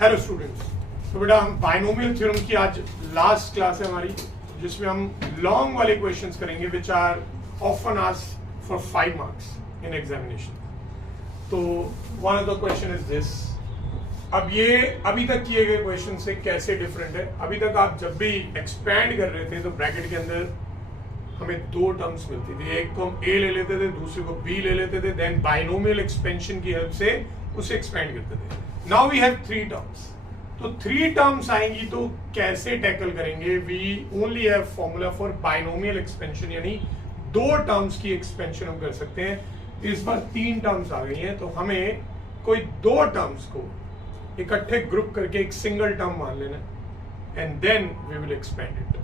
Hello students, तो बेटा हम बाइनोमियल थ्योरम की आज लास्ट क्लास है हमारी, जिसमें हम लॉन्ग वाले क्वेश्चंस करेंगे which are often asked for 5 marks in examination. तो one of the question is this. अब ये अभी तक किए गए क्वेश्चन से कैसे डिफरेंट है? अभी तक आप जब भी एक्सपैंड कर रहे थे तो ब्रैकेट के अंदर हमें 2 टर्म्स मिलती थी, एक को हम ए ले लेते थे, दूसरे को बी ले लेते थे, देन बाइनोमियल एक्सपेंशन की हेल्प से उसे एक्सपेंड करते थे। Now we have 3 terms. तो 3 टर्म्स आएंगी तो कैसे टैकल करेंगे? We only have formula for binomial expansion, यानी 2 टर्म्स की एक्सपेंशन हम कर सकते हैं। इस बार 3 टर्म्स आ गई हैं, तो हमें कोई 2 टर्म्स को इकट्ठे ग्रुप करके एक सिंगल टर्म मान लेना and then we will expand it.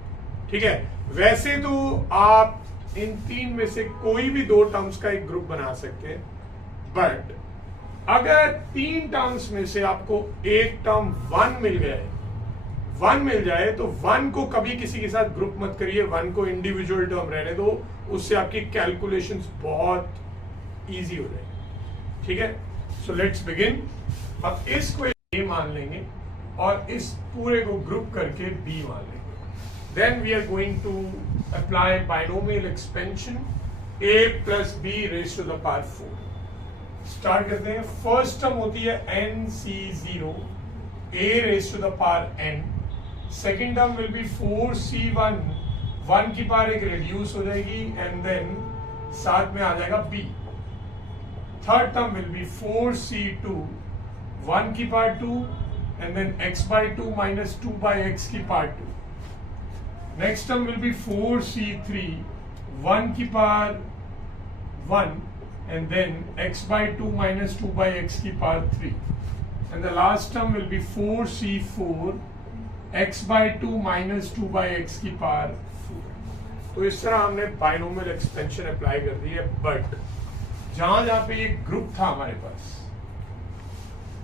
ठीक है, वैसे तो आप इन 3 में से कोई भी 2 टर्म्स का एक ग्रुप बना सकते हैं, बट अगर 3 टर्म्स में से आपको एक टर्म 1 मिल जाए तो 1 को कभी किसी के साथ ग्रुप मत करिए, 1 को इंडिविजुअल टर्म रहने दो, उससे आपकी कैलकुलेशंस बहुत इजी हो जाएगी। ठीक है, सो लेट्स बिगिन। अब इसको ए मान लेंगे और इस पूरे को ग्रुप करके बी मान लेंगे। Then we are going to apply binomial expansion a plus B raise to the power 4। Start करते हैं। फर्स्ट टर्म होती है nc0 a raise to the power n। Second term will be 4c1, 1 की power एक reduce हो जाएगी and then साथ में आ जाएगा b। Third term will B 4c2, 1 की power 2 and then x/2 minus 2/x की power 2। Next term will B 4c3, 1 की power 1 and then x/2 minus 2/x की power 3 and the last term will be 4c4, x/2 minus 2/x की power 4। तो इस तरह हमने binomial expansion apply कर दी है, बट जहां पे एक ग्रुप था हमारे पास,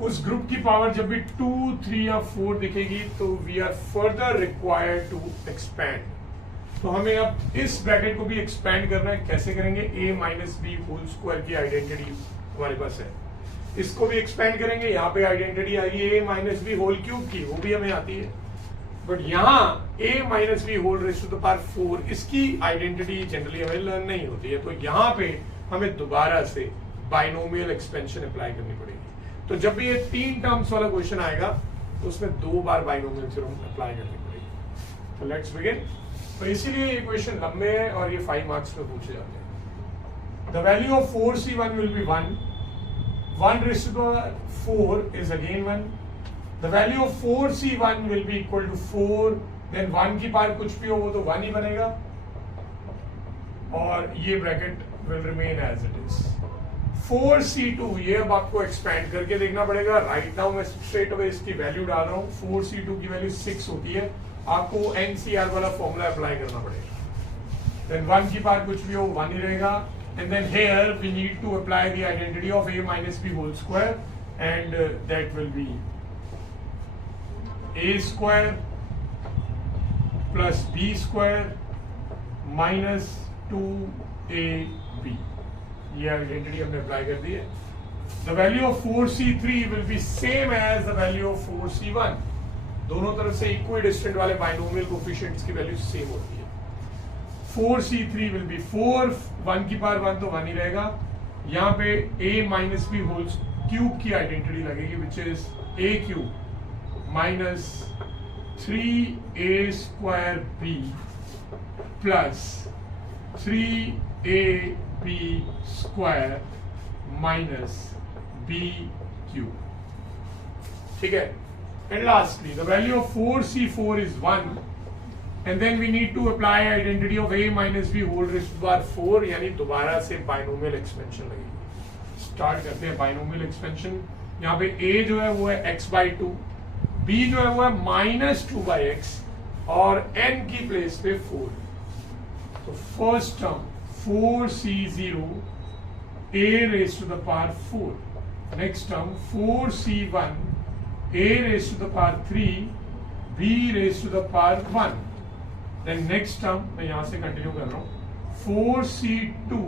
उस ग्रुप की पावर जब भी 2, 3 या 4 दिखेगी तो we are further required to expand. तो हमें अब इस ब्रैकेट को भी एक्सपैंड करना है। कैसे करेंगे? a minus B whole square की आइडेंटिटी हमारे पास है, इसको भी एक्सपैंड करेंगे। यहाँ पे आइडेंटिटी आएगी a minus B whole cube की, वो भी हमें आती है, बट यहाँ a minus B whole raise to the power 4, इसकी आइडेंटिटी जनरली हमें लर्न नहीं होती है। तो यहाँ पे हमें दोबारा से बाइनोमियल एक्सपेंशन अप्लाई करनी पड़ेगी। तो जब भी ये 3 टर्म्स वाला क्वेश्चन आएगा तो उसमें 2 बार बाइनोमियल थ्योरम अप्लाई करनी पड़ेगी। तो लेट्स बिगिन। तो इसीलिए ये क्वेश्चन लंबे हैं और ये 5 मार्क्स में पूछे जाते हैं। The value of 4c1 will be 1, 1 raise to the 4 is again 1। The value of 4c1 will be equal to 4, then 1 की पावर कुछ भी हो वो तो 1 ही बनेगा और ये bracket will remain as it is. 4c2, ये अब आपको एक्सपैंड करके देखना पड़ेगा। राइट नाउ मैं स्ट्रेट अवे इसकी वैल्यू डाल रहा हूँ। 4c2 की वैल्यू 6 होती है, आपको NCR वाला फॉर्मूला अप्लाई करना पड़ेगा। देन 1 की पावर कुछ भी हो 1 ही रहेगा and then here we need to apply the identity of a minus B whole square and that will be a square plus b square minus 2ab। ये आइडेंटिटी हमने अप्लाई कर दी है। The value of 4c3 will be same as the value of 4c1। दोनों तरफ से equal distant वाले binomial coefficients की वैल्यू सेम होती है। 4c3 विल बी 4, 1 की पावर 1 तो 1 ही रहेगा। यहाँ पे a minus B whole cube की आइडेंटिटी लगेगी which is a cube minus 3a square b plus 3ab square minus b cube. ठीक है, and lastly the value of 4c4 is 1 and then we need to apply identity of a minus b whole raised to the power 4, यानी दोबारा से binomial expansion लगेगी। Start करते हैं binomial expansion. यहाँ पे a जो है वो है x/2, b जो है वो है माइनस 2/x और n की प्लेस पे 4। तो first term 4c0 a raised to the power 4, next term 4c1 a raised to the power 3, b raised to the power 1। then next term मैं यहां से कंटिन्यू कर रहा हूं 4c2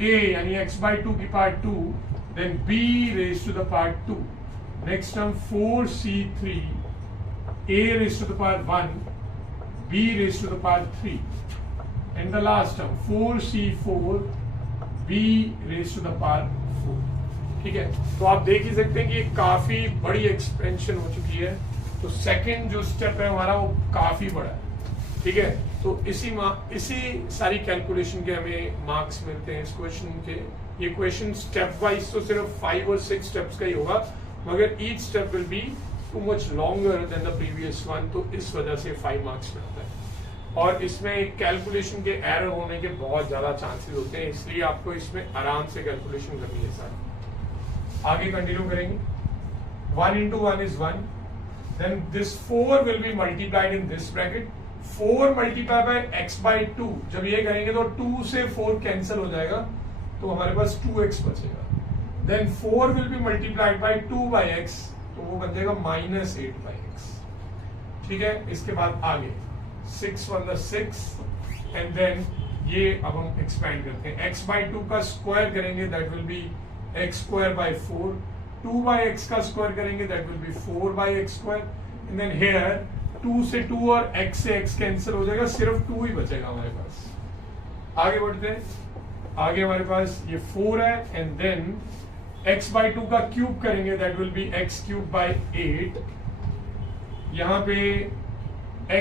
a यानी x/2 की power 2, then b raised to the power 2, next term 4c3 a raised to the power 1 b raised to the power 3 and the last term 4c4 b raised to the power 4. ठीक है, तो आप देख ही सकते हैं कि ये काफी बड़ी एक्सपेंशन हो चुकी है। तो सेकंड जो स्टेप है हमारा वो काफी बड़ा है। ठीक है, तो इसी सारी कैलकुलेशन के हमें मार्क्स मिलते हैं इस क्वेश्चन के। ये क्वेश्चन स्टेप वाइज तो सिर्फ 5 और 6 स्टेप्स का ही होगा, मगर each step will be too much longer than the previous one, तो इस वजह से 5 मार्क्स मिलता है। और इसमें कैलकुलेशन के एरर होने के बहुत ज्यादा चांसेस होते हैं, इसलिए आपको इसमें आराम से कैलकुलेशन करनी है सर। आगे कंटिन्यू करेंगे। 1 into 1 is 1, then this 4 will be multiplied in this bracket, 4 multiplied by x by 2। जब ये करेंगे तो 2 से 4 कैंसिल हो जाएगा, तो हमारे पास 2x बचेगा। Then 4 will be multiplied by 2 by x, तो वो बन जाएगा -8 by x। ठीक है, इसके बाद आगे 6 1 6 एंड देन ये अब हम एक्सपेंड करते हैं। x by 2 का स्क्वायर करेंगे that will be x square by 4, 2 by x का स्क्वायर करेंगे that will be 4 by x square and then here 2 से 2 और x से x कैंसिल हो जाएगा, सिर्फ 2 ही बचेगा हमारे पास। आगे बढ़ते हैं। आगे हमारे पास ये 4 है एंड देन x by 2 का क्यूब करेंगे that will be x cube by 8। यहाँ पे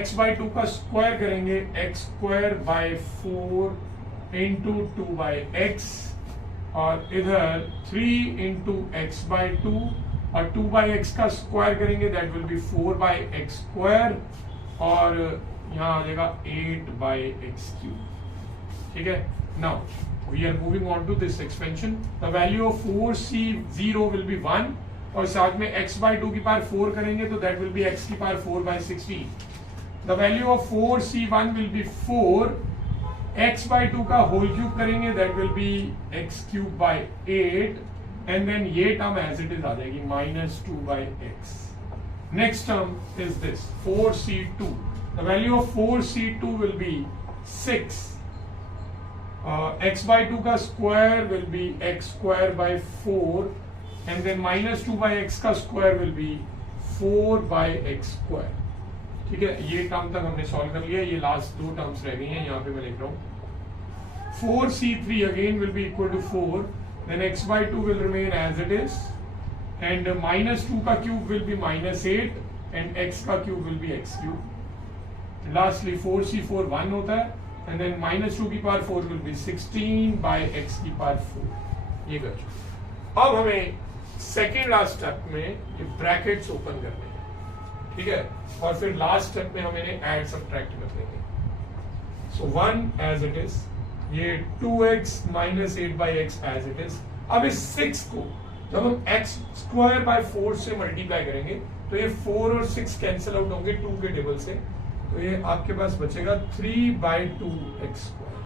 x by 2 का स्क्वायर करेंगे x square by 4 into 2 by x, और इधर 3 into x by 2 और 2 by x का स्क्वायर करेंगे that will be 4 by x square, और यहाँ आ जाएगा 8 by x क्यूब। ठीक है, now we are moving on to this expansion. The value of 4c0 will be 1, और साथ में x by 2 की पावर 4 करेंगे तो दैट विल बी x की power 4 by 16। The value of 4c1 will be 4, x by 2 का whole cube करेंगे that will be x cube by 8 and then ये टर्म एज इट इज आ जाएगी -2 by x। Next term is this 4c2। The value of 4c2 will be 6, x by 2 का square will be x square by 4 and then -2 by x का square will be 4 by x square. ठीक है, ये term तक हमने solve कर लिया। ये लास्ट 2 टर्म्स रह गई हैं, यहाँ पे मैं लिख रहा हूँ 4c3 again will be equal to 4, then x by 2 will remain as it is and -2 का cube will be -8 and x का cube will be x cube. Lastly 4c4 1 होता है एंड देन -2 की power 4 will be 16 by x की power 4। ये कर चुके। अब हमें सेकेंड लास्ट स्टेप में ये ब्रैकेट्स ओपन करने हैं। ठीक है, और फिर लास्ट स्टेप में हम इन्हें ऐड सब्ट्रैक्ट कर देंगे। सो 1 एज इट इज, ये 2x -8 by x as it is. अब इस 6 को जब हम x स्क्वायर बाय 4 से मल्टीप्लाई करेंगे तो ये 4 और 6 कैंसिल आउट होंगे 2 के टेबल से, तो ये आपके पास बचेगा 3 by 2x square.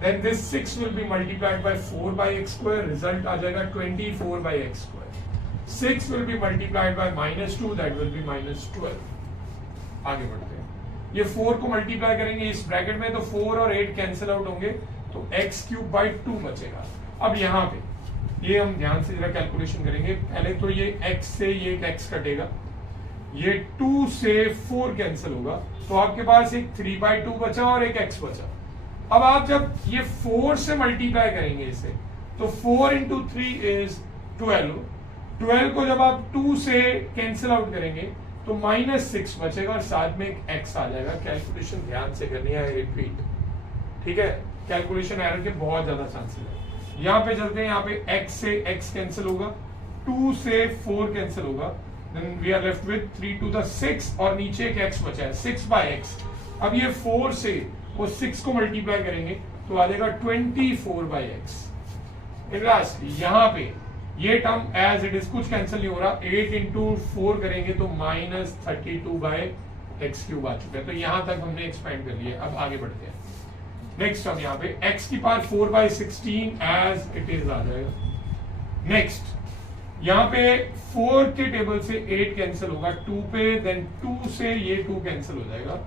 Then this 6 will be multiplied by 4 by x square, result आ जाएगा 24 by x square. 6 will be multiplied by -2 that will be -12। आगे बढ़ते हैं। ये 4 को मल्टीप्लाई करेंगे इस ब्रैकेट में तो 4 और 8 कैंसिल आउट होंगे, तो x क्यूब by 2 बचेगा। अब यहाँ पे ये हम ध्यान से जरा कैलकुलेशन करेंगे। पहले तो ये x से ये x कटेगा, ये 2 से 4 कैंसिल होगा, तो आपके पास एक 3 by 2 बचा और एक x बचा। अब आप जब ये 4 से मल्टीप्लाई करेंगे इसे, तो 4 into 3 is 12। 12 को जब आप 2 से कैंसिल आउट करेंगे तो -6 बचेगा और साथ में एक x आ जाएगा। कैलकुलेशन ध्यान से करनी है, रिपीट। ठीक है, कैलकुलेशन एरर के बहुत ज्यादा चांसेस है। यहाँ पे चलते हैं, यहाँ पे x से x कैंसिल होगा, 2 से 4 कैंसिल होगा, then we are left with 3 to the 6 और नीचे एक x बचा है 6 by x। अब ये 4 से वो 6 को मल्टीप्लाई करेंगे तो आ जाएगा 24 by x। एंड लास्टली यहाँ पे ये टर्म एज इट इज कुछ कैंसिल नहीं हो रहा, 8 into 4 करेंगे तो -32 by x क्यूब आ चुका है। तो यहां तक हमने एक्सपेंड कर लिया। अब आगे बढ़ते हैं। नेक्स्ट टर्म यहाँ पे x की power 4 by 16 as it is आ जाएगा। नेक्स्ट यहाँ पे 4 के टेबल से 8 कैंसिल होगा 2 पे, देन 2 से ये 2 कैंसिल हो जाएगा,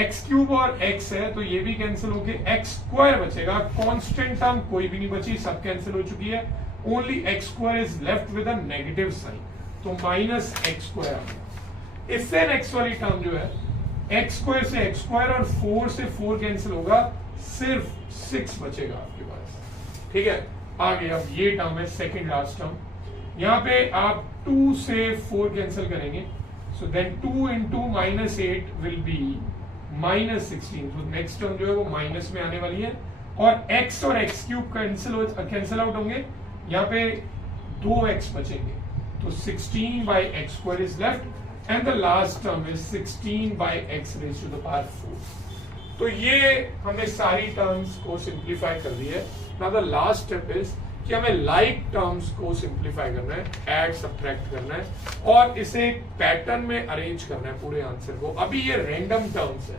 x क्यूब और x है तो ये भी कैंसिल होके x स्क्वायर बचेगा। कांस्टेंट टर्म कोई भी नहीं बची, सब कैंसिल हो चुकी है। Only x square is left with a negative sign, तो माइनस एक्स स्क्वायर आ गया। इससे नेक्स्ट वाली टर्म जो है एक्स स्क्वायर से एक्स स्क्वायर और 4 से 4 कैंसिल होगा, सिर्फ 6 बचेगा आपके पास। ठीक है, आगे अब ये टर्म है सेकंड लास्ट टर्म, यहाँ पे आप 2 से 4 कैंसिल करेंगे, so then 2 into -8 will be -16। तो नेक्स्ट टर्म जो है वो माइनस में आने वाली है और x और x क्यूब कैंसिल आउट होंगे, यहाँ पे 2x बचेंगे, तो 16/x² is left and the last term is 16/x⁴। तो ये हमने सारी टर्म्स को सिंप्लीफाई कर दी है। Now the last step is कि हमें लाइक टर्म्स को सिंप्लीफाई करना है, ऐड सब्ट्रैक्ट करना है और इसे पैटर्न में अरेंज करना है पूरे आंसर को। अभी ये रैंडम टर्म्स है,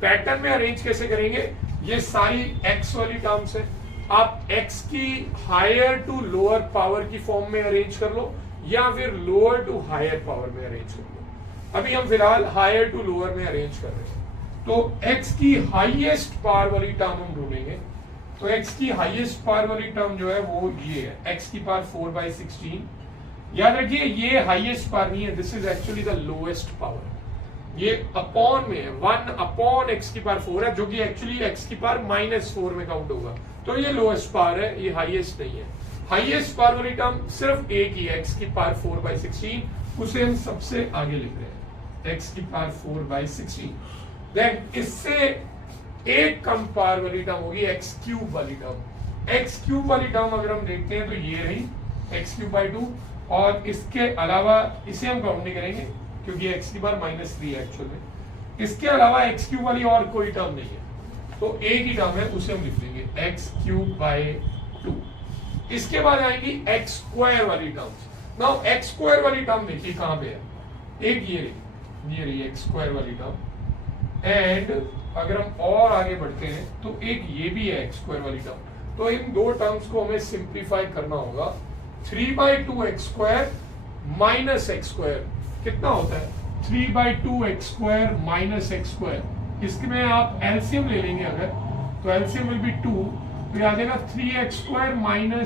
पैटर्न में अरेंज कैसे करेंगे, ये सारी x वाली टर्म्स है, आप x की हायर टू लोअर पावर की फॉर्म में अरेंज कर लो या फिर लोअर टू हायर पावर में अरेंज कर लो। अभी हम फिलहाल हायर टू लोअर में अरेंज कर रहे हैं, तो x की हाईएस्ट पावर वाली टर्म हम ढूंढेंगे। तो x की हाईएस्ट पावर वाली टर्म जो है वो ये है, x की पावर 4/16। याद रखिए ये हाईएस्ट पावर नहीं है, this is actually the lowest power. ये अपॉन में है, 1/x की पावर 4 है, जो कि एक्चुअली x की पावर -4 में काउंट होगा। तो ये लोएस्ट पावर है, ये हाईएस्ट नहीं है। हाईएस्ट पावर वाली टर्म सिर्फ एक ही है, x की पावर 4/16, उसे हम सबसे आगे लिख रहे हैं, x की पावर 4/16। देन इससे एक कम पावर वाली टर्म होगी x³ वाली टर्म। x³ वाली टर्म अगर हम देखते हैं तो ये रही x³/2, और इसके अलावा इसे हम काउंट नहीं करेंगे क्योंकि x की पावर -3 है एक्चुअल में। इसके अलावा x³ वाली और कोई टर्म नहीं है, तो एक ही टर्म है, उसे हम लिख देंगे x³/2। इसके बाद आएंगी x² वाली टर्म। नाउ x² वाली टर्म देखिए कहां पे है, एक ये रही x² वाली टर्म, एंड अगर हम और आगे बढ़ते हैं तो एक ये भी है x² वाली टर्म। तो इन दो टर्म्स को हमें सिंप्लीफाई करना होगा। 3/2x² माइनस x², कितना होता है 3/2x² x²। इसमें आप एलसीएम ले लेंगे अगर, तो एलसीएम विल बी 2, तो याद देना 3x²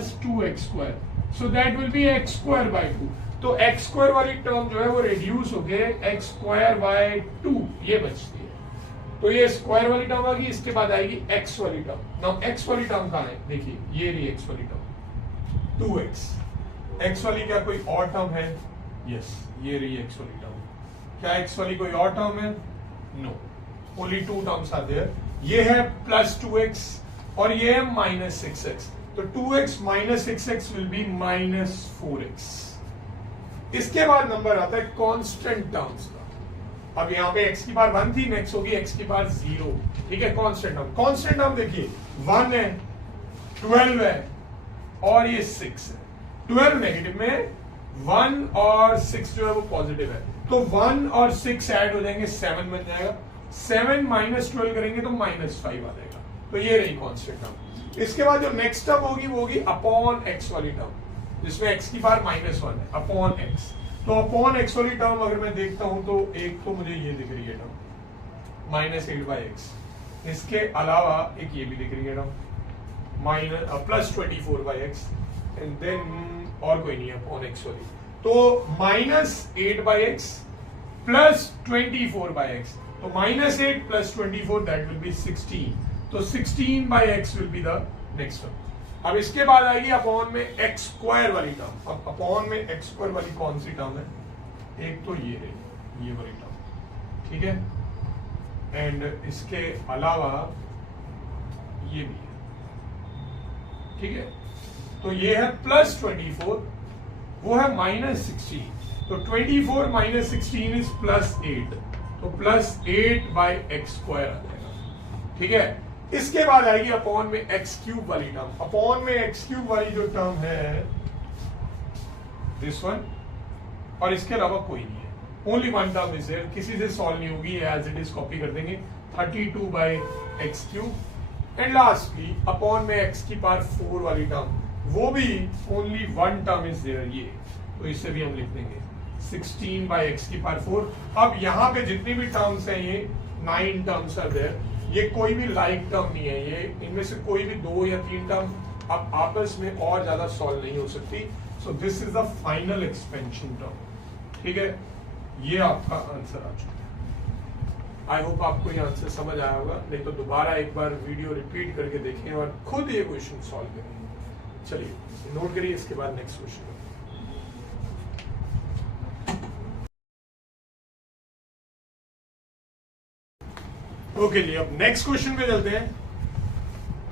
- 2x², so that will B x²/2। तो x² वाली टर्म जो है वो रिड्यूस होके x²/2 ये बचती है। तो ये स्क्वायर वाली टर्म आ गई, इसके बाद आएगी x वाली टर्म। नाउ x वाली टर्म कहां है, देखिए ये रही x वाली टर्म 2x। x वाली क्या कोई और टर्म है, यस ये रही x वाली टर्म। क्या x वाली कोई और टर्म है, no, only 2 terms are there. ये है +2x और ये है -6x, तो 2x - 6x will be -4x। इसके बाद नंबर आता है कांस्टेंट टर्म्स का। अब यहाँ पे x की पावर 1 थी, नेक्स्ट होगी x की पावर 0। ठीक है, कांस्टेंट टर्म। कांस्टेंट टर्म देखिए 1 है, 12 है और ये 6 है। 12 नेगेटिव में, 1 और 6 जो है वो पॉजिटिव है, तो 1 और 6 ऐड हो जाएंगे, 7 बन जाएगा। 7 - 12 करेंगे तो -5 आ जाएगा। तो ये रही कांस्टेंट टर्म। इसके बाद जो नेक्स्ट टर्म होगी वो होगी अपॉन x वाली टर्म, जिसमें x की पावर -1 है, अपॉन x। तो अपॉन x वाली टर्म अगर मैं देखता हूं तो एक तो मुझे ये दिख रही है टर्म -8/x, इसके अलावा एक ये भी दिख रही है टर्म +24/x, एंड देन और कोई नहीं है अपॉन x वाली। तो -8/x +24/x, तो -8 + 24 दैट विल बी 16, तो 16/x will be the next term. अब इसके बाद आएगी अपॉन में x² वाली टर्म। अब अपॉन में x² वाली कौन सी टर्म है, एक तो ये है, ये वाली टर्म, ठीक है, एंड इसके अलावा ये भी है, ठीक है। तो ये है +24, वो है -16, तो 24 - 16 इज +8, तो +8/x² आ जाएगा, ठीक है। इसके बाद आएगी अपॉन में x³ वाली टर्म। अपॉन में x³ वाली जो टर्म है दिस वन, और इसके अलावा कोई नहीं है, only one term is there, किसी से सॉल्व नहीं होगी, एज इट इज कॉपी कर देंगे 32/x³। एंड लास्टली अपॉन में x की पावर 4 वाली टर्म, वो भी only one term is there, ये, तो इसे भी हम लिख देंगे 16/x की पावर 4। अब यहाँ पे जितनी भी टर्म्स हैं ये 9 टर्म्स आर देयर, ये कोई भी लाइक टर्म नहीं है, ये इनमें से कोई भी 2 या 3 टर्म अब आपस में और ज्यादा सॉल्व नहीं हो सकती। So this is the final expansion term. ठीक है, ये आपका आंसर आ चुका है। आई होप आपको ये आंसर समझ आया होगा, नहीं तो दोबारा एक बार वीडियो रिपीट करके देखें और खुद ये क्वेश्चन सॉल्व करें। चलिए नोट करिए, इसके बाद नेक्स्ट क्वेश्चन। ओके जी, अब नेक्स्ट क्वेश्चन पे चलते हैं।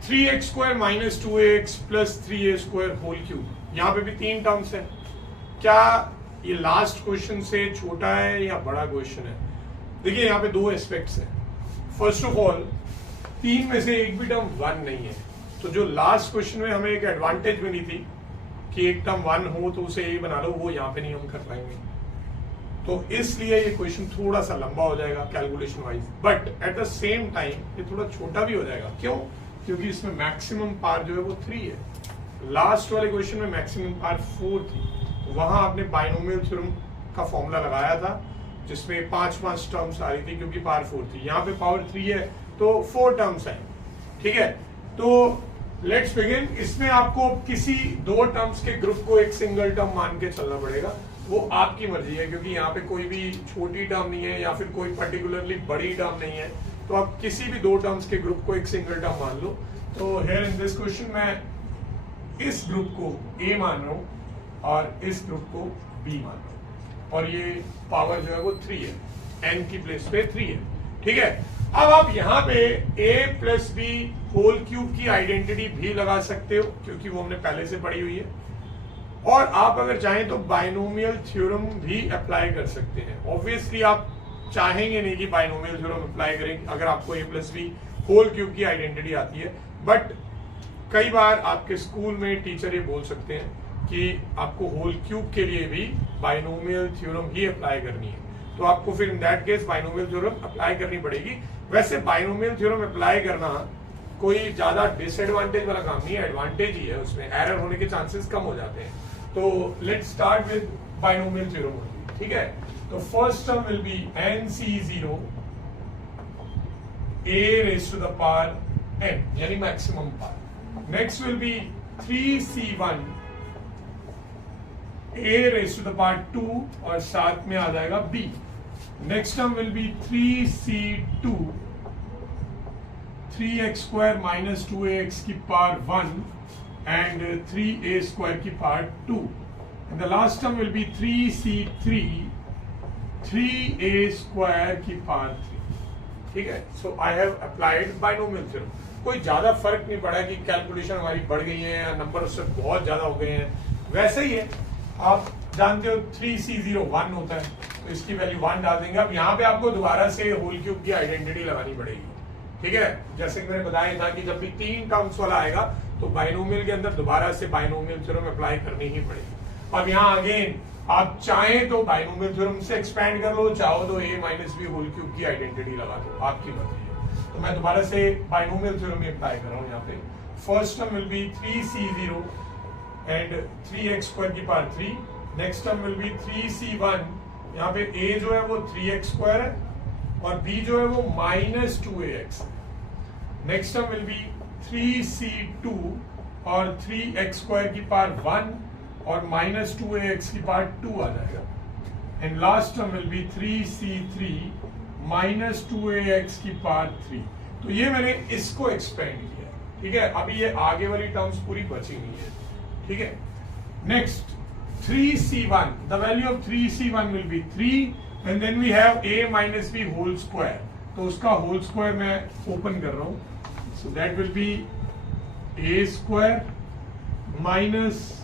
3x square minus 2ax plus 3a square whole cube. यहाँ पे भी 3 टर्म्स है। क्या ये लास्ट क्वेश्चन से छोटा है या बड़ा क्वेश्चन है? देखिए यहाँ पे 2 एस्पेक्ट्स हैं। फर्स्ट ऑफ ऑल 3 में से एक भी टर्म 1 नहीं है, तो जो लास्ट क्वेश्चन में हमें एक एडवांटेज मिली थी कि एक टर्म 1 हो तो उसे a बना लो, वो यहाँ पे नहीं हम कर पाएंगे, तो इसलिए ये क्वेश्चन थोड़ा सा लंबा हो जाएगा calculation wise, but at the same time ये थोड़ा छोटा भी हो जाएगा। क्यों? क्योंकि इसमें मैक्सिमम पार जो है वो 3 है। लास्ट वाले क्वेश्चन में मैक्सिमम पार 4 थी, वहां आपने बाइनोमियल थ्योरम का फॉर्मूला लगाया था जिसमें 5 टर्म्स आ रही थी क्योंकि पावर 4 थी। यहाँ पे पावर 3 है तो 4 टर्म्स है। ठीक है, तो लेट्स बिगिन। इसमें आपको किसी 2 टर्म्स के ग्रुप को एक सिंगल टर्म मान के चलना पड़ेगा, वो आपकी मर्जी है, क्योंकि यहाँ पे कोई भी छोटी टर्म नहीं है या फिर कोई पर्टिकुलरली बड़ी टर्म नहीं है, तो आप किसी भी 2 टर्म्स के ग्रुप को एक सिंगल टर्म मान लो। तो हियर इन दिस क्वेश्चन मैं इस ग्रुप को A मान रहा हूं और इस ग्रुप को B मान रहा हूं, और ये पावर जो है वो 3 है, n की प्लेस पे 3 है। ठीक है, अब आप यहाँ पे a plus b whole cube की आइडेंटिटी भी लगा सकते हो, क्योंकि वो हमने पहले से पढ़ी हुई है, और आप अगर चाहें तो बाइनोमियल थ्योरम भी अप्लाई कर सकते हैं। ऑब्वियसली आप चाहेंगे नहीं कि बाइनोमियल थ्योरम अप्लाई करें अगर आपको a plus b whole cube की आइडेंटिटी आती है, बट कई बार आपके स्कूल में टीचर ये बोल सकते हैं कि आपको होल क्यूब के लिए भी बाइनोमियल थ्योरम ही अप्लाई करनी है, तो आपको फिर in that case binomial theorem apply करनी पड़ेगी। वैसे बाइनोमियल थ्योरम अप्लाई करना कोई ज्यादा डिसएडवांटेज वाला काम नहीं है, एडवांटेज ही है, उसमें एरर होने के चांसेस कम हो जाते हैं। तो let's start with binomial theorem only. ठीक है, तो first term will B nc0 a raised to the power n, यानी maximum power. Next will be 3c1 a raised to the power 2 और साथ में आ जाएगा b। Next term will be 3c2 3x square minus 2ax की power 1 and 3a square की power 2, and the last term will be 3c3 3a square की power 3। ठीक है, so I have applied binomial theorem. कोई ज्यादा फर्क नहीं पड़ा कि कैलकुलेशन हमारी बढ़ गई है या नंबर उससे बहुत ज्यादा हो गए हैं, वैसे ही है। आप जानते हो 3c0 1 होता है, तो इसकी वैल्यू 1 डाल देंगे। अब यहाँ पे आपको दोबारा से होल क्यूब की आइडेंटिटी लगानी पड़ेगी। ठीक है, जैसे कि मैंने बताया था कि जब भी 3 टर्म्स वाला आएगा तो बाइनोमियल के अंदर दोबारा से बाइनोमियल थ्योरम अप्लाई करनी ही पड़ेगी। अब यहाँ अगेन आप चाहें तो बाइनोमियल थ्योरम से एक्सपेंड कर लो, चाहो तो a minus B whole cube की आइडेंटिटी लगा दो, आपकी मर्जी है। तो मैं दोबारा से बाइनोमियल थ्योरम अप्लाई कर रहा हूँ। यहाँ पे first term will be 3c0 and 3x square की power 3। Next term will be 3c1, यहाँ पे a जो है वो 3x स्क्वायर है और b जो है वो minus 2ax। Next term will be 3c2 और 3x स्क्वायर की पावर 1 और माइनस 2ax की पावर 2 आ जाएगा, and last term will be 3c3 minus 2ax की पावर 3। तो ये मैंने इसको एक्सपेंड किया। ठीक है, अभी ये आगे वाली टर्म्स पूरी बची हुई है। ठीक है, next 3c1, the value of 3c1 will be 3 and then we have a minus B whole square, तो उसका होल स्क्वायर मैं ओपन कर रहा हूं, so that will be a square minus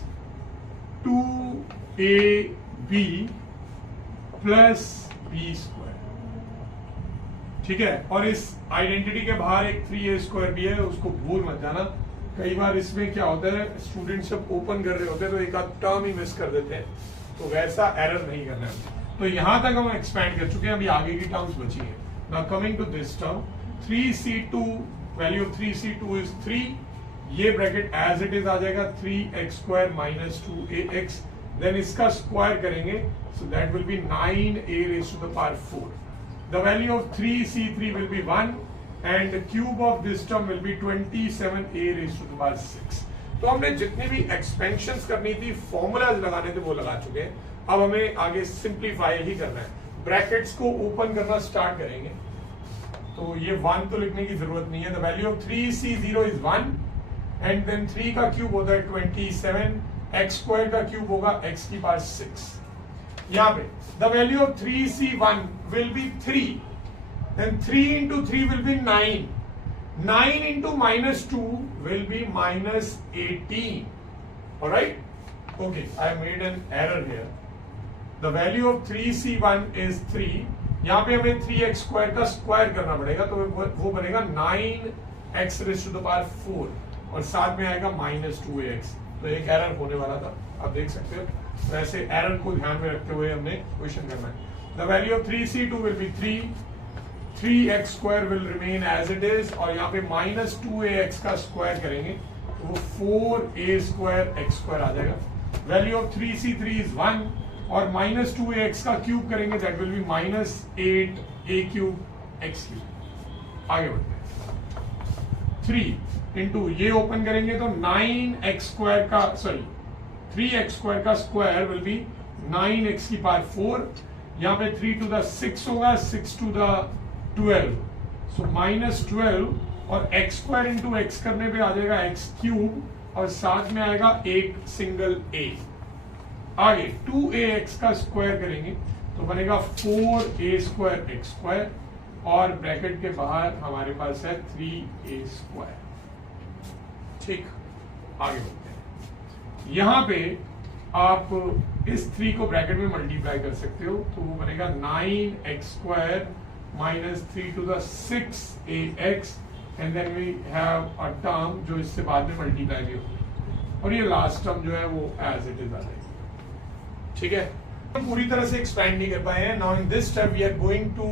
2ab plus b square. ठीक है, और इस आइडेंटिटी के बाहर एक 3a स्क्वायर भी है, उसको भूल मत जाना। कई बार इसमें क्या होता है, स्टूडेंट जब ओपन कर रहे होते हैं तो एक आध टर्म ही मिस कर देते हैं, तो वैसा एरर नहीं करना है। तो यहां तक हम एक्सपेंड कर चुके हैं, अभी आगे की टर्म्स बची हैं। Now coming to this term 3c2, value of 3c2 is 3, ये ब्रैकेट एज इट इज आ जाएगा 3x square minus 2ax, then इसका स्क्वायर करेंगे, so that will be 9a raise to the power 4। The value of 3c3 will be 1 and the cube of this term will be 27a raised to the power 6। तो हमने जितनी भी expansions करनी थी, formulas लगाने थे, वो लगा चुके हैं। अब हमें आगे सिंप्लीफाई ही करना है, ब्रैकेट्स को ओपन करना स्टार्ट करेंगे। तो ये 1 तो लिखने की जरूरत नहीं है। The value of 3c0 is 1 and then 3 का क्यूब होता है 27, एक्स स्क्वायर का क्यूब होगा x की पावर 6। यहाँ पे the value of 3c1 will be 3 then 3 into 3 will be 9. 9 into minus 2 will be minus 18. Alright? Okay, I made an error here. The value of 3c1 is 3. यहाँ पे हमें 3x square का square करना पड़ेगा, तो वो बनेगा 9x raised to the power 4 और साथ में आएगा minus 2ax। तो एक एरर होने वाला था, आप देख सकते हो। वैसे एरर को ध्यान में रखते हुए हमने क्वेश्चन करना है। The value of 3c2 will be 3. 3x square will remain as it is और यहाँ पे minus 2ax का स्क्वायर करेंगे तो वो 4a स्क्वायर x स्क्वायर आ जाएगा। वैल्यू ऑफ 3c3 इज 1 और minus 2ax का क्यूब करेंगे, that will B minus 8a cube x cube. आगे बढ़ते हैं। 3 इंटू ये ओपन करेंगे तो 9x स्क्वायर का 3x स्क्वायर का स्क्वायर विल बी 9x की पावर 4। यहाँ पे 3 to the 6 होगा, 6 to the 12, so minus 12 और x स्क्वायर इंटू एक्स करने पे आ जाएगा x क्यूब और साथ में आएगा एक सिंगल a। आगे 2ax का स्क्वायर करेंगे तो बनेगा 4a स्क्वायर x स्क्वायर और ब्रैकेट के बाहर हमारे पास है 3a स्क्वायर। ठीक, आगे बढ़ते हैं। यहां पे आप इस 3 को ब्रैकेट में मल्टीप्लाई कर सकते हो तो वो बनेगा 9x square minus 3 to the 6ax and then we have a term जो इससे बाद में मल्टीप्लाई भी होगी और ये लास्ट टर्म जो है वो एज इट इज आ जाएगी। ठीक है, हम पूरी तरह से एक्सपेंड नहीं कर पाए हैं। Now in this step we are going to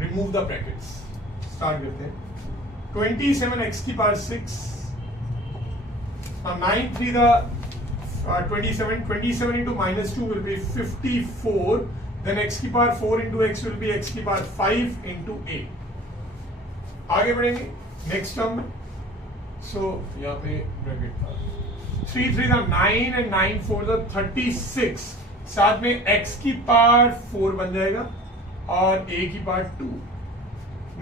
remove the brackets. Start करते हैं। 27x की power 6, 9 3 the 27 into minus 2 will be 54, then x की power 4 into x will be x की पावर 5 into a। आगे बढ़ेंगे नेक्स्ट टर्म में। सो यहाँ पे ब्रैकेट था 3 3 the 9 and 9 4 the 36, साथ में x की पावर 4 बन जाएगा और a की power 2।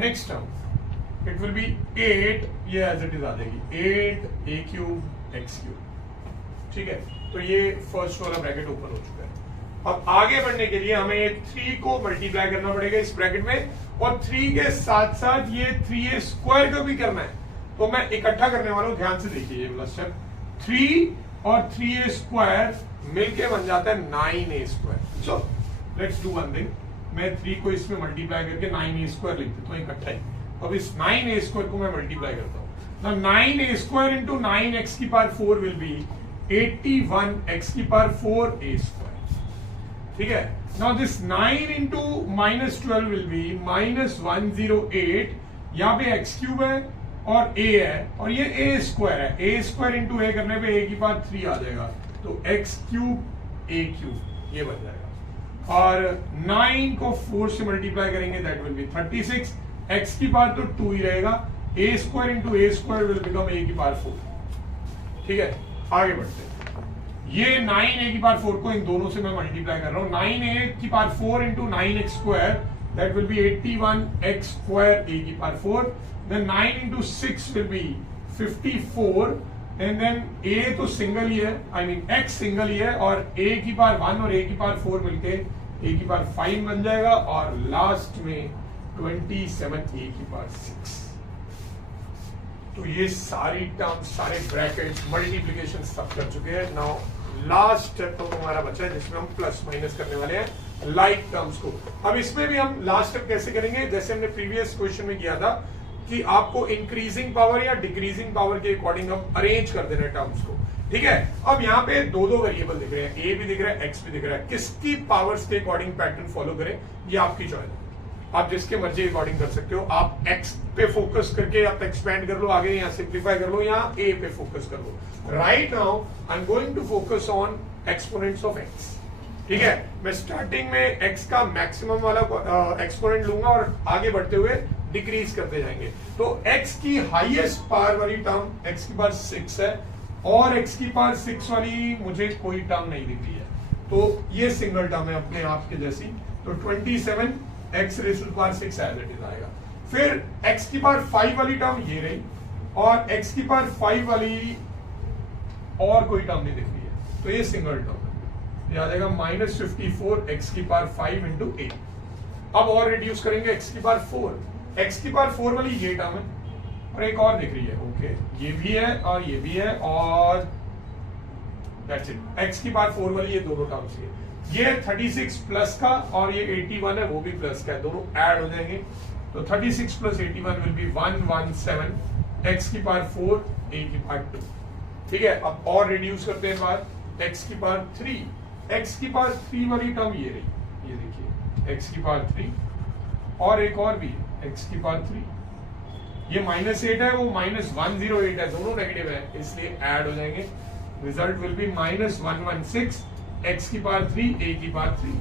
Next term it will be 8, ये एज इट इज आ जाएगी 8a क्यूब x क्यूब। ठीक है, तो ये फर्स्ट वाला ब्रैकेट ओपन हो चुका है। अब आगे बढ़ने के लिए हमें ये 3 को मल्टीप्लाई करना पड़ेगा इस ब्रैकेट में और 3 के साथ साथ ये 3a स्क्वायर का भी करना है। तो मैं इकट्ठा करने वाला हूं, ध्यान से देखिए ये वाला स्टेप। 3 और 3a स्क्वायर मिलके बन जाता है 9a square. So let's do one thing, मैं 3 को इसमें मल्टीप्लाई करके 9a स्क्वायर लिख देता हूं इकट्ठा ही। अब इस 9a स्क्वायर को मैं मल्टीप्लाई करता हूं। 9a स्क्वायर इंटू 9x की पावर 4 विल बी 81x की पावर 4a स्क्वायर। ठीक है, now this 9 into minus 12 will be minus 108। यहाँ पे x क्यूब है और a है और ये a स्क्वायर है। a स्क्वायर इंटू a करने पे a की पावर 3 आ जाएगा तो x क्यूब a क्यूब ये बन जाएगा और 9 को 4 से मल्टीप्लाई करेंगे दैट विल बी 36। x की पावर तो 2 ही रहेगा, a square into a square will become a की पावर 4। ठीक है, आगे बढ़ते हैं। ये 9a की पावर 4 को इन दोनों से मैं मल्टीप्लाई कर रहा हूं। 9a की power 4 into 9x square that will be 81x square a की power 4। Then 9 into 6 will be 54 and then a तो सिंगल ही है, आई मीन x सिंगल ही है और a की पावर 1 और a की पावर 4 मिलके a की पावर 5 बन जाएगा और लास्ट में 27a की पावर 6। तो ये सारी टर्म्स, सारे ब्रैकेट्स, मल्टीप्लिकेशन सब कर चुके हैं। नाउ लास्ट स्टेप तो हमारा बचा है जिसमें हम प्लस माइनस करने वाले हैं लाइक टर्म्स को। अब इसमें भी हम लास्ट स्टेप कैसे करेंगे, जैसे हमने प्रीवियस क्वेश्चन में किया था कि आपको इंक्रीजिंग पावर या डिक्रीजिंग पावर के अकॉर्डिंग हम अरेंज कर देना टर्म्स को। ठीक है, अब यहाँ पे दो वेरिएबल दिख रहे हैं, a भी दिख रहा है x भी दिख रहा है। किसकी पावर्स के अकॉर्डिंग पैटर्न फॉलो करें ये आपकी चॉइस है, आप जिसके मर्जी अकॉर्डिंग कर सकते हो। आप x पे फोकस करके आप एक्सपेंड कर लो आगे, या सिंप्लीफाई कर लो, या a पे फोकस कर लो। Right now I am going to focus on exponents of x। ठीक है, मैं स्टार्टिंग में x का मैक्सिमम वाला एक्सपोनेंट लूंगा और आगे बढ़ते हुए डिक्रीज करते जाएंगे। तो x की हाईएस्ट पावर वाली टर्म x की पावर 6 है और x की पावर 6 वाली मुझे कोई टर्म नहीं दिख रही है। तो ये सिंगल टर्म है अपने आप के जैसी। तो 27 x raise to power 6 as it is आएगा। फिर x की पावर 5 वाली टर्म ये रही, और x की पावर 5 वाली और कोई टर्म नहीं दिख रही है, तो ये सिंगल टर्म है, ये आ जाएगा -54 x की पावर 5 इंटू 8। अब और रिड्यूस करेंगे x की पावर 4, x की पावर 4 वाली ये टर्म है, और एक और दिख रही है, ओके ये भी है और ये भी है, और दैट्स इट। x की पावर 4 वाली ये दोनों टर्म्स है, ये 36 प्लस का और ये 81 है वो भी प्लस का है, दोनों ऐड हो जाएंगे। तो 36 प्लस 81 विल बी 117 x की पावर 4 a की पावर 2। ठीक है, अब और रिड्यूस करते हैं बाद, x की पावर 3, x की पावर 3 वाली टर्म ये रही, ये देखिए x की पावर 3, और एक और भी x की पावर 3, ये -8 है वो -108 है, दोनों नेगेटिव है इसलिए ऐड हो जाएंगे। रिजल्ट विल बी -116 x की पावर 3 a की पावर 3।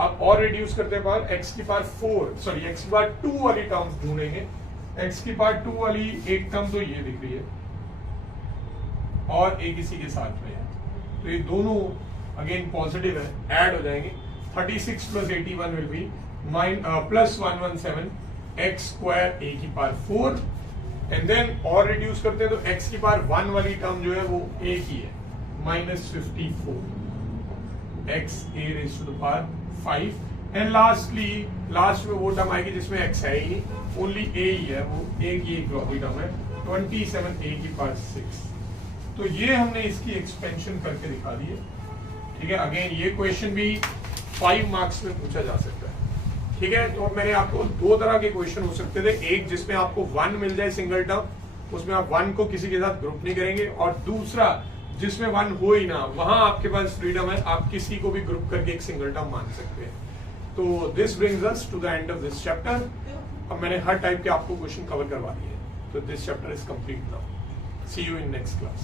अब और रिड्यूस करते हैं बाद, x की पावर 4 x की पावर 2 वाली टर्म्स ढूंढेंगे। x की पावर 2 वाली एक टर्म तो ये दिख रही है और एक इसी के साथ में है, तो ये दोनों अगेन पॉजिटिव है, ऐड हो जाएंगे। 36 plus 81 will be +117 x square a की पावर 4, एंड देन और रिड्यूस करते हैं तो x की पावर 1 वाली टर्म जो है वो a की है, -54 x a raise to the power 5, and lastly last में वो टर्म आएगी जिसमें x है ही नहीं, ओनली a ही है, वो a की एक लॉगी टर्म है 27 a की पावर 6। तो ये हमने इसकी एक्सपेंशन करके दिखा दी है। ठीक है, अगेन ये क्वेश्चन भी 5 मार्क्स में पूछा जा सकता है। ठीक है, तो मैंने आपको दो तरह के क्वेश्चन हो सकते थे, एक जिसमें आपको 1 मिल जाए सिंगल टर्म, उसमें आप 1 को किसी के साथ ग्रुप नहीं करेंगे, और दूसरा जिसमें 1 हो ही ना, वहां आपके पास फ्रीडम है, आप किसी को भी ग्रुप करके एक सिंगल टर्म मान सकते हैं। तो this brings us to the end of this chapter. अब मैंने हर टाइप के आपको क्वेश्चन कवर करवा दिए, तो this chapter is complete now. See you in next class.